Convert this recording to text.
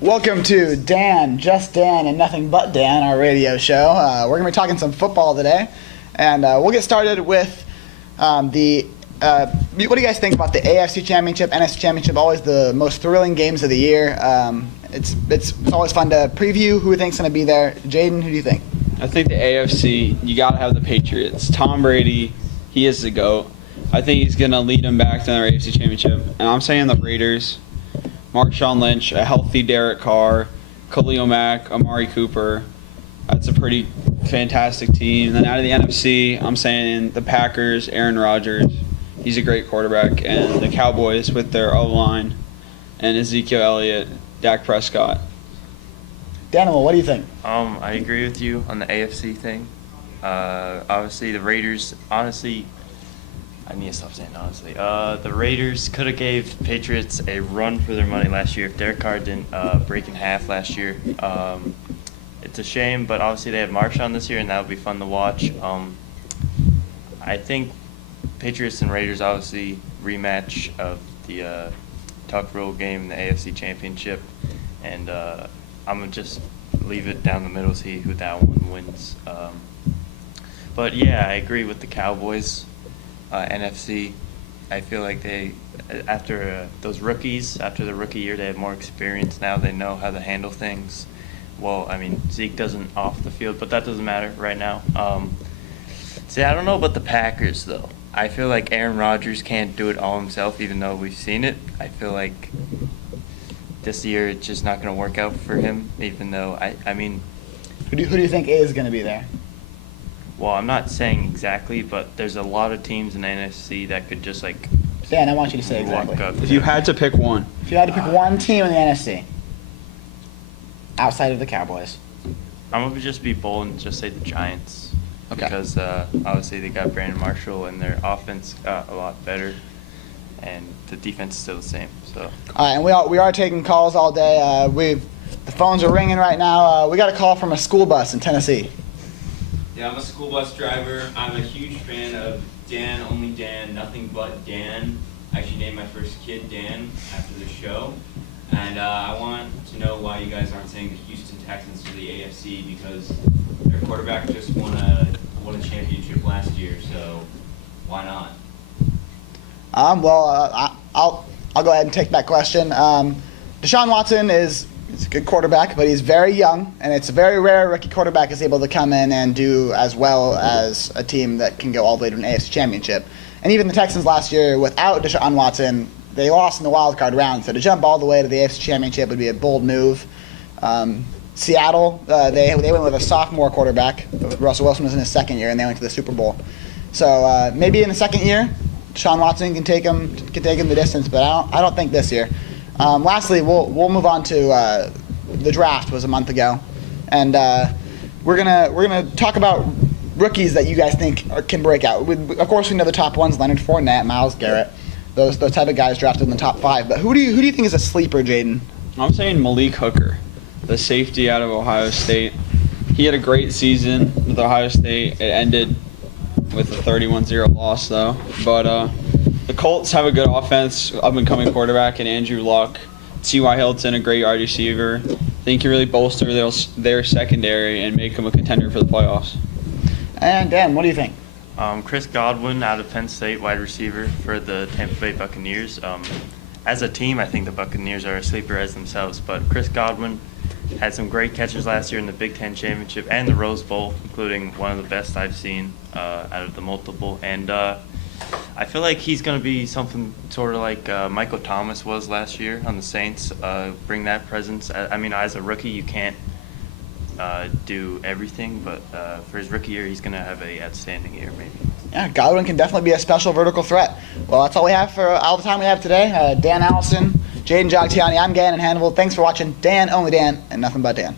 Welcome to Dan, Just Dan, and Nothing But Dan, our radio show. We're going to be talking some football today, and we'll get started with what do you guys think about the AFC Championship, NFC Championship, always the most thrilling games of the year. It's always fun to preview who we think's going to be there. Jaden, who do you think? I think the AFC, you got to have the Patriots. Tom Brady, he is the GOAT. I think he's going to lead them back to their AFC Championship. And I'm saying the Raiders, Marshawn Lynch, a healthy Derek Carr, Khalil Mack, Amari Cooper. That's a pretty fantastic team. And then out of the NFC, I'm saying the Packers, Aaron Rodgers. He's a great quarterback. And the Cowboys with their O-line and Ezekiel Elliott, Dak Prescott. Danimal, what do you think? I agree with you on the AFC thing. Obviously, the Raiders, honestly, I need to stop saying honestly. The Raiders could have gave Patriots a run for their money last year if Derek Carr didn't break in half last year. It's a shame, but obviously they have Marshawn this year, and that would be fun to watch. I think Patriots and Raiders obviously rematch of the Tuck Rule game in the AFC Championship, and I'm going to just leave it down the middle, see who that one wins. But yeah, I agree with the Cowboys. NFC, I feel like they, after those rookies, after the rookie year, they have more experience now. They know how to handle things. Well, I mean, Zeke doesn't off the field, but that doesn't matter right now. See, I don't know about the Packers, though. I feel like Aaron Rodgers can't do it all himself, even though we've seen it. I feel like this year it's just not going to work out for him, even though, I mean... Who do you think is going to be there? Well, I'm not saying exactly, but there's a lot of teams in the NFC that could just, like... Dan, I want you to say exactly. Walk up If you had to pick one. If you had to pick one team in the NFC, outside of the Cowboys. I'm going to just be bold and just say the Giants. Okay. Because obviously they got Brandon Marshall and their offense got a lot better, and the defense is still the same. So. All right, and we are taking calls all day. The phones are ringing right now. We got a call from a school bus in Tennessee. Yeah, I'm a school bus driver. I'm a huge fan of Dan, Only Dan, Nothing But Dan. I actually named my first kid Dan after the show. And I want to know why you guys aren't saying the Houston Texans to the AFC, because their quarterback just won a championship last year, so why not? I'll go ahead and take that question. Deshaun Watson is a good quarterback, but he's very young, and it's very rare a rookie quarterback is able to come in and do as well as a team that can go all the way to an AFC championship. And even the Texans last year, without Deshaun Watson, they lost in the wild card round. So to jump all the way to the AFC championship would be a bold move. Seattle, they went with a sophomore quarterback. Russell Wilson was in his second year, and they went to the Super Bowl. So maybe in the second year, Deshaun Watson can take him the distance, but I don't think this year. Lastly, we'll move on to the draft was a month ago, and we're gonna talk about rookies that you guys think can break out. Of course, we know the top ones: Leonard Fournette, Myles Garrett, those type of guys drafted in the top 5. But who do you think is a sleeper, Jaden? I'm saying Malik Hooker, the safety out of Ohio State. He had a great season with Ohio State. It ended with a 31-0 loss, though. But the Colts have a good offense, up-and-coming quarterback in Andrew Luck. T.Y. Hilton, a great wide receiver. I think he really bolster their secondary and make them a contender for the playoffs. And Dan, what do you think? Chris Godwin out of Penn State, wide receiver for the Tampa Bay Buccaneers. As a team, I think the Buccaneers are a sleeper as themselves, but Chris Godwin had some great catches last year in the Big Ten Championship and the Rose Bowl, including one of the best I've seen out of the multiple. And I feel like he's going to be something sort of like Michael Thomas was last year on the Saints, bring that presence. I mean, as a rookie, you can't do everything, but for his rookie year, he's going to have an outstanding year, maybe. Yeah, Godwin can definitely be a special vertical threat. Well, that's all we have for all the time we have today. Dan Allison, Jaden Jogtiani, I'm Gannon Hannibal. Thanks for watching Dan, Only Dan, and Nothing But Dan.